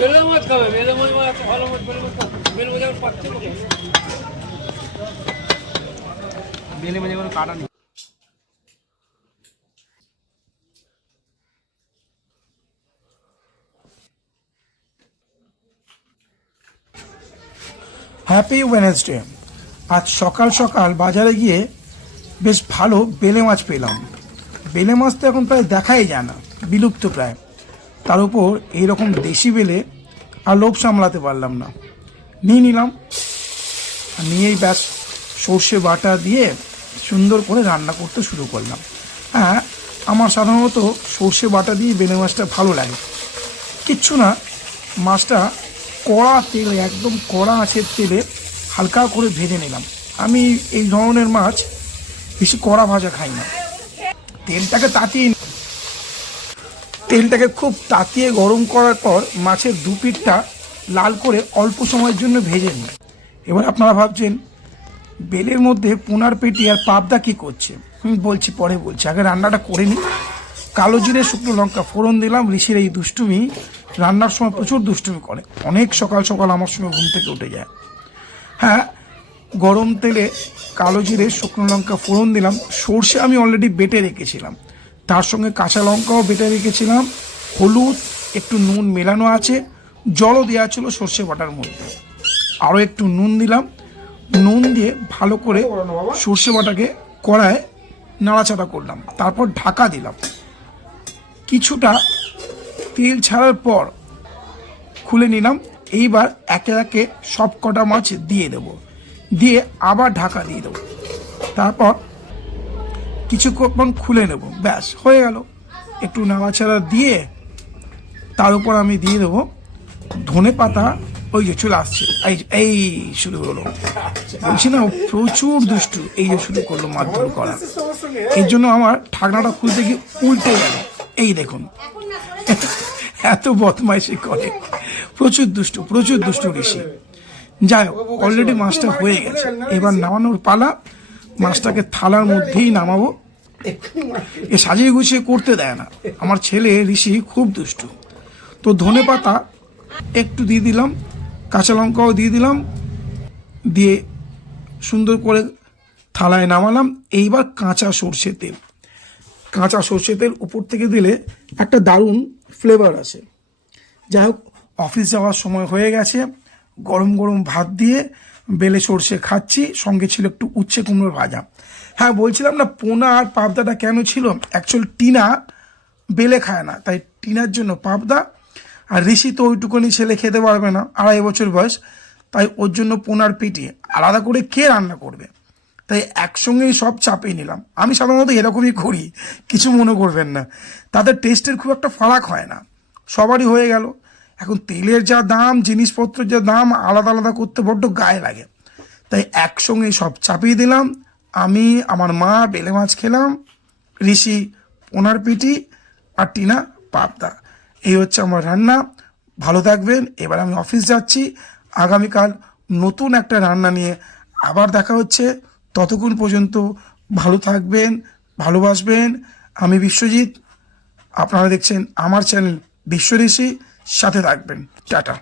বেলে মাছ খাবে, বেলে মাছ এত ভালো মাছ, বেলে মাছ বেলে মাছ পাচ্ছে না, বেলে মাছ কোনো কাটা নেই। Happy Wednesday. আজ সকাল সকাল বাজারে গিয়ে বেশ ভালো বেলে মাছ পেলাম। বেলে মাছ তো এখন প্রায় দেখাই যায় না, বিলুপ্ত প্রায়। তার উপর এইরকম দেশি বেলে আর লোভ সামলাতে পারলাম না, নিয়ে নিলাম। আর নিয়েই ব্যাস সর্ষে বাটা দিয়ে সুন্দর করে রান্না করতে শুরু করলাম। হ্যাঁ, আমার সাধারণত সর্ষে বাটা দিয়ে বেলে মাছটা ভালো লাগে। কিচ্ছু না, মাছটা কড়া তেলে, একদম কড়া আঁচের তেলে হালকা করে ভেজে নিলাম। আমি এই ধরনের মাছ বেশি কড়া ভাজা খাই না। তেলটাকে খুব তাতিয়ে গরম করার পর মাছের দু পিঠটা লাল করে অল্প সময়ের জন্য ভেজে নিই। এবার আপনারা ভাবছেন বেলের মধ্যে পোনার পেটি আর পাবদা কী করছে? বলছি, পরে বলছি, আগে রান্নাটা করে নিই। কালো জিরে শুকনো লঙ্কা ফোড়ন দিলাম। ঋষির এই দুষ্টুমি রান্নার সময় প্রচুর দুষ্টুমি করে, অনেক সকাল সকাল আমার সঙ্গে ঘুম থেকে উঠে যায়। হ্যাঁ, গরম তেলে কালো জিরে শুকনো লঙ্কা ফোড়ন দিলাম। সর্ষে আমি অলরেডি বেটে রেখেছিলাম, তার সঙ্গে কাঁচা লঙ্কাও বেটে রেখেছিলাম। হলুদ, একটু নুন মেলানো আছে, জলও দেওয়া ছিল সর্ষে বাটার মধ্যে। আরও একটু নুন দিলাম। নুন দিয়ে ভালো করে সর্ষে বাটাকে কড়ায় নাড়াচাড়া করলাম, তারপর ঢাকা দিলাম। কিছুটা তেল ছাড়ার পর খুলে নিলাম। এইবার একে একে সব কটা মাছ দিয়ে দেব, দিয়ে আবার ঢাকা দিয়ে দেবো। তারপর কিছুক্ষণ খুলে নেব, ব্যাস হয়ে গেল। একটু নাড়াচাড়া দিয়ে তার উপর আমি দিয়ে দেবো ধনে পাতা। ওই যে চলে আসছে, এই শুরু হলো। বলছি না, প্রচুর দুষ্টু। এই যে শুরু করলো মারধর করা। এর জন্য আমার ঢাকনাটা খুলতে গিয়ে উল্টে গেল। এই দেখুন, এত বদমাইশি করে, প্রচুর দুষ্টু ঋষি। যাই হোক, অলরেডি মাছটা হয়ে গেছে, এবার নামানোর পালা। মাছটাকে থালার মধ্যেই নামাবো। এ সাজিয়ে গুছিয়ে করতে দেয় না আমার ছেলে ঋষি, খুব দুষ্টু। তো ধনে পাতা একটু দিয়ে দিলাম, কাঁচা লঙ্কাও দিয়ে দিলাম, দিয়ে সুন্দর করে থালায় নামালাম। এইবার কাঁচা সর্ষে তেল উপর থেকে দিলে একটা দারুণ ফ্লেভার আসে। যাই হোক, অফিস যাওয়ার সময় হয়ে গেছে। গরম গরম ভাত দিয়ে বেলে সর্ষে খাচ্ছি, সঙ্গে ছিল একটু উচ্ছে কুমড়োর ভাজা। হ্যাঁ, বলছিলাম না পোনা আর পাবদাটা কেন ছিল। অ্যাকচুয়াল টিনা বেলে খায় না, তাই টিনার জন্য পাবদা। আর ঋষি তো ওইটুকুনি ছেলে খেতে পারবে না, 2.5 বছর বয়স, তাই ওর জন্য পোনার পেটি। আলাদা করে কে রান্না করবে? তাই একসঙ্গেই সব চাপিয়ে নিলাম। আমি সাধারণত এরকমই করি, কিছু মনে করবেন না। তাদের টেস্টের খুব একটা ফারাক হয় না, সবারই হয়ে গেল। এখন তেলের যা দাম, জিনিসপত্রের যা দাম, আলাদা আলাদা করতে বড্ড গায়ে লাগে, তাই একসঙ্গেই সব চাপিয়ে দিলাম। আমি, আমার মা বেলে মাছ খেলাম, ঋষি পোনার পিটি, আর টিনা পাবদা। এই হচ্ছে আমার রান্না। ভালো থাকবেন। এবার আমি অফিস যাচ্ছি। আগামীকাল নতুন একটা রান্না নিয়ে আবার দেখা হচ্ছে। ততক্ষণ পর্যন্ত ভালো থাকবেন, ভালোবাসবেন। আমি বিশ্বজিৎ, আপনারা দেখছেন আমার চ্যানেল বিশ্ব ঋষি। সাথে থাকবেন। টাটা।